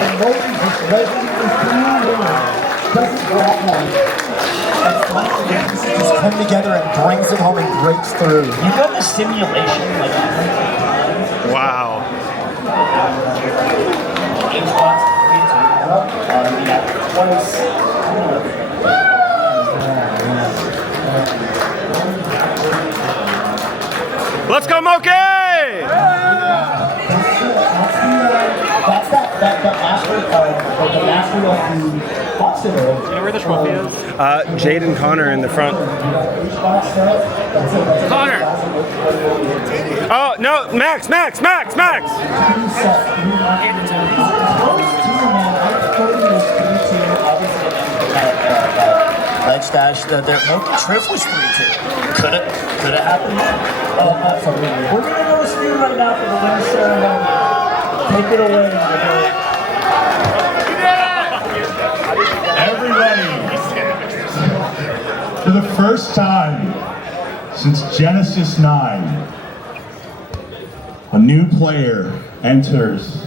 And Moky's just resolutely through doesn't grab one. And confidence just come together and brings it home and breaks through. You got the simulation like wow. Let's go, Moky! That's the master of the boxing. Do you know where the trophy is? Jade and Connor in the front. Connor! Oh, no, Max! ledge dash. Their Moky Triff was 3-2. Could it happen? We're going to go speed right now for the winner ceremony. Take it away. Everybody, for the first time since Genesis 9, a new player enters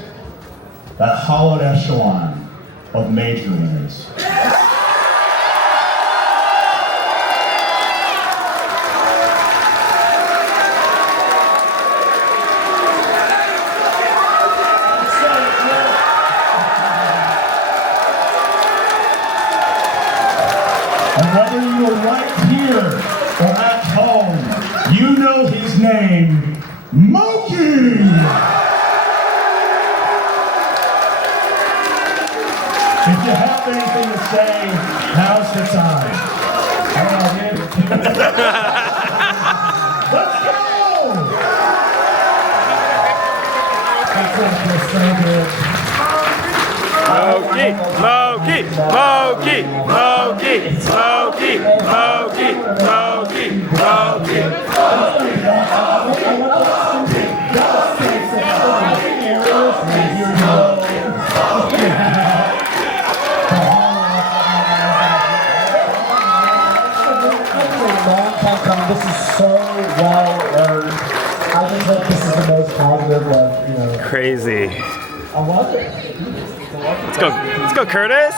that hollowed echelon of major winners. And whether you're right here or at home, you know his name, Moky! If you have anything to say, now's the time. Come on, man. Let's go! Moky! Moky! Moky! Moky! Moky! Moky! Moky! Moky! This is so well earned. I think that this is the most positive, Crazy. I love it. Let's go, Kurtis!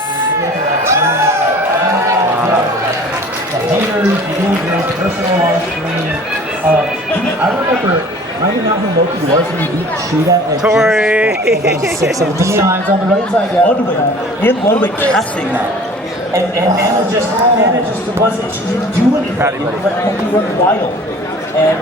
The haters, the users, personal on screen. I remember finding out who Moky was when he beat Cheetah and Tori! 6 times on the right side. Ludwig, casting that. And Nana just wasn't, she didn't do anything. He went wild. And